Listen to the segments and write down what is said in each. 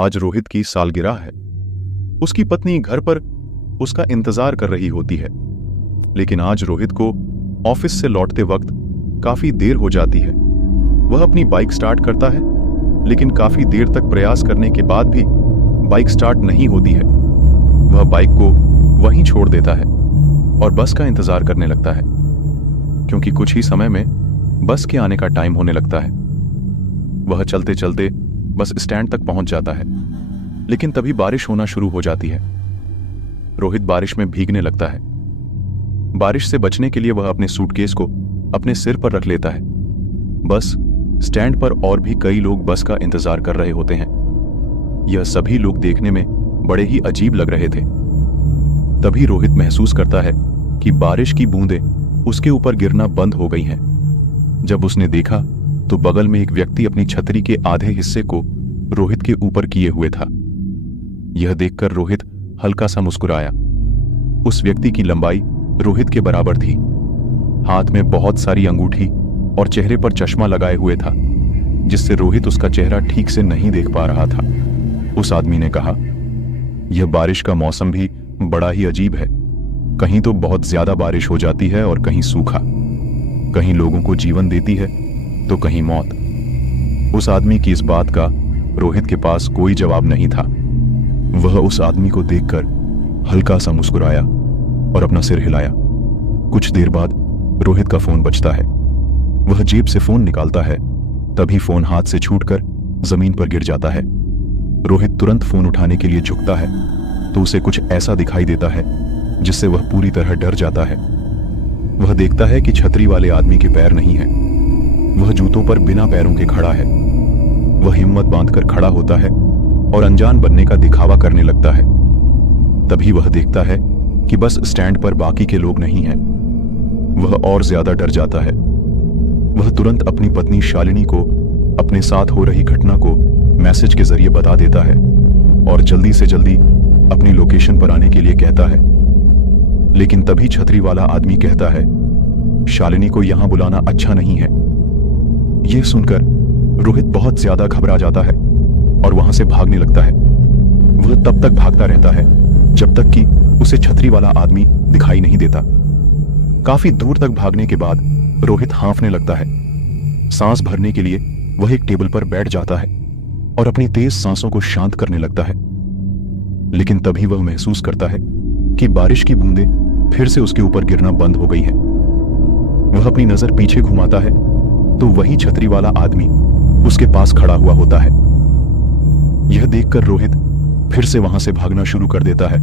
आज रोहित की सालगिरह है। उसकी पत्नी घर पर उसका इंतजार कर रही होती है, लेकिन आज रोहित को ऑफिस से लौटते वक्त काफी देर हो जाती है। वह अपनी बाइक स्टार्ट करता है, लेकिन काफी देर तक प्रयास करने के बाद भी बाइक स्टार्ट नहीं होती है। वह बाइक को वहीं छोड़ देता है और बस का इंतजार करने लगता है, क्योंकि कुछ ही समय में बस के आने का टाइम होने लगता है। वह चलते चलते बस स्टैंड तक पहुंच जाता है, लेकिन तभी बारिश होना शुरू हो जाती है। रोहित बारिश में भीगने लगता है। बारिश से बचने के लिए वह अपने सूटकेस को अपने सिर पर रख लेता है। बस स्टैंड पर और भी कई लोग बस का इंतजार कर रहे होते हैं। यह सभी लोग देखने में बड़े ही अजीब लग रहे थे। तभी रोहित महसूस करता है कि बारिश की बूंदें उसके ऊपर गिरना बंद हो गई हैं। जब उसने देखा तो बगल में एक व्यक्ति अपनी छतरी के आधे हिस्से को रोहित के ऊपर किए हुए था। यह देखकर रोहित हल्का सा मुस्कुराया। उस व्यक्ति की लंबाई रोहित के बराबर थी। हाथ में बहुत सारी अंगूठी और चेहरे पर चश्मा लगाए हुए था, जिससे रोहित उसका चेहरा ठीक से नहीं देख पा रहा था। उस आदमी ने कहा, यह बारिश का मौसम भी बड़ा ही अजीब है। कहीं तो बहुत ज्यादा बारिश हो जाती है और कहीं सूखा। कहीं लोगों को जीवन देती है तो कहीं मौत। उस आदमी की इस बात का रोहित के पास कोई जवाब नहीं था। वह उस आदमी को देखकर हल्का सा मुस्कुराया और अपना सिर हिलाया। कुछ देर बाद रोहित का फोन बजता है। वह जेब से फोन निकालता है, तभी फोन हाथ से छूटकर जमीन पर गिर जाता है। रोहित तुरंत फोन उठाने के लिए झुकता है तो उसे कुछ ऐसा दिखाई देता है जिससे वह पूरी तरह डर जाता है। वह देखता है कि छतरी वाले आदमी के पैर नहीं हैं। वह जूतों पर बिना पैरों के खड़ा है। वह हिम्मत बांधकर खड़ा होता है और अनजान बनने का दिखावा करने लगता है। तभी वह देखता है कि बस स्टैंड पर बाकी के लोग नहीं हैं। वह और ज्यादा डर जाता है। वह तुरंत अपनी पत्नी शालिनी को अपने साथ हो रही घटना को मैसेज के जरिए बता देता है और जल्दी से जल्दी अपनी लोकेशन पर आने के लिए कहता है। लेकिन तभी छतरी वाला आदमी कहता है, शालिनी को यहां बुलाना अच्छा नहीं है। यह सुनकर रोहित बहुत ज्यादा घबरा जाता है और वहां से भागने लगता है। वह तब तक भागता रहता है जब तक कि उसे छतरी वाला आदमी दिखाई नहीं देता। काफी दूर तक भागने के बाद रोहित हांफने लगता है। सांस भरने के लिए वह एक टेबल पर बैठ जाता है और अपनी तेज सांसों को शांत करने लगता है। लेकिन तभी वह महसूस करता है कि बारिश की बूंदें फिर से उसके ऊपर गिरना बंद हो गई हैं। वह अपनी नजर पीछे घुमाता है तो वही छतरी वाला आदमी उसके पास खड़ा हुआ होता है। यह देखकर रोहित फिर से वहां से भागना शुरू कर देता है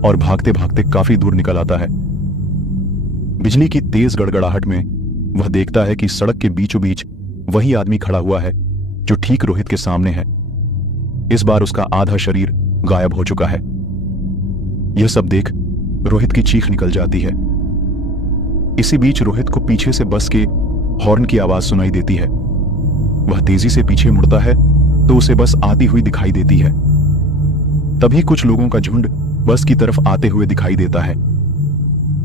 और भागते भागते काफी दूर निकल आता है। बिजली की तेज गड़गड़ाहट में वह देखता है कि सड़क के बीचों बीच वही आदमी खड़ा हुआ है जो ठीक रोहित के सामने है। इस बार उसका आधा शरीर गायब हो चुका है। यह सब देख रोहित की चीख निकल जाती है। इसी बीच रोहित को पीछे से बस के हॉर्न की आवाज सुनाई देती है। वह तेजी से पीछे मुड़ता है तो उसे बस आती हुई दिखाई देती है। तभी कुछ लोगों का झुंड बस की तरफ आते हुए दिखाई देता है।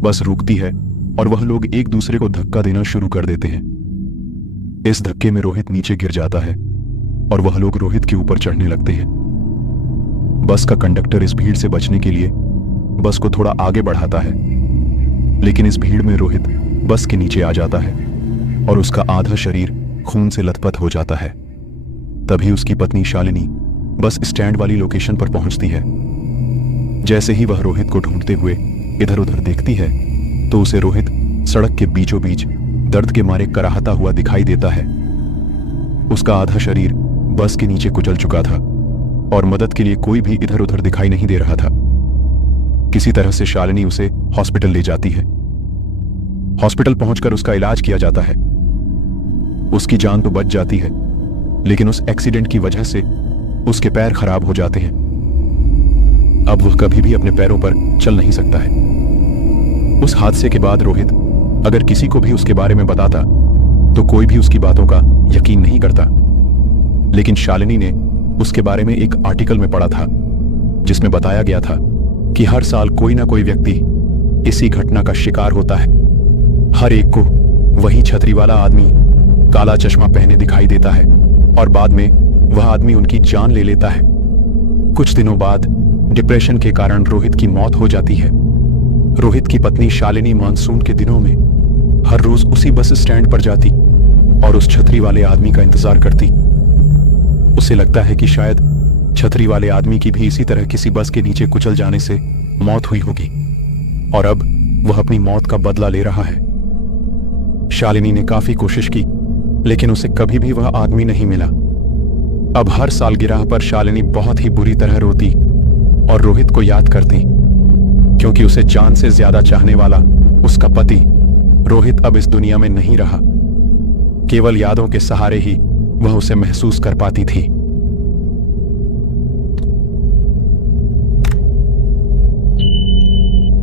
बस रुकती है और वह लोग एक दूसरे को धक्का देना शुरू कर देते हैं। इस धक्के में रोहित नीचे गिर जाता है और वह लोग रोहित के ऊपर चढ़ने लगते हैं। बस का कंडक्टर इस भीड़ से बचने के लिए बस को थोड़ा आगे बढ़ाता है, लेकिन इस भीड़ में रोहित बस के नीचे आ जाता है और उसका आधा शरीर खून से लथपथ हो जाता है। तभी उसकी पत्नी शालिनी बस स्टैंड वाली लोकेशन पर पहुंचती है। जैसे ही वह रोहित को ढूंढते हुए इधर उधर देखती है तो उसे रोहित सड़क के बीचों बीच दर्द के मारे कराहता हुआ दिखाई देता है। उसका आधा शरीर बस के नीचे कुचल चुका था और मदद के लिए कोई भी इधर उधर दिखाई नहीं दे रहा था। किसी तरह से शालिनी उसे हॉस्पिटल ले जाती है। हॉस्पिटल पहुंचकर उसका इलाज किया जाता है। उसकी जान तो बच जाती है, लेकिन उस एक्सीडेंट की वजह से उसके पैर खराब हो जाते हैं। अब वह कभी भी अपने पैरों पर चल नहीं सकता है। उस हादसे के बाद रोहित अगर किसी को भी उसके बारे में बताता तो कोई भी उसकी बातों का यकीन नहीं करता। लेकिन शालिनी ने उसके बारे में एक आर्टिकल में पढ़ा था जिसमें बताया गया था कि हर साल कोई ना कोई व्यक्ति इसी घटना का शिकार होता है। हर एक को वही छतरी वाला आदमी काला चश्मा पहने दिखाई देता है और बाद में वह आदमी उनकी जान ले लेता है। कुछ दिनों बाद डिप्रेशन के कारण रोहित की मौत हो जाती है। रोहित की पत्नी शालिनी मानसून के दिनों में हर रोज उसी बस स्टैंड पर जाती और उस छतरी वाले आदमी का इंतजार करती। उसे लगता है कि शायद छतरी वाले आदमी की भी इसी तरह किसी बस के नीचे कुचल जाने से मौत हुई होगी और अब वह अपनी मौत का बदला ले रहा है। शालिनी ने काफी कोशिश की, लेकिन उसे कभी भी वह आदमी नहीं मिला। अब हर सालगिरह पर शालिनी बहुत ही बुरी तरह रोती और रोहित को याद करती, क्योंकि उसे जान से ज्यादा चाहने वाला उसका पति रोहित अब इस दुनिया में नहीं रहा। केवल यादों के सहारे ही वह उसे महसूस कर पाती थी।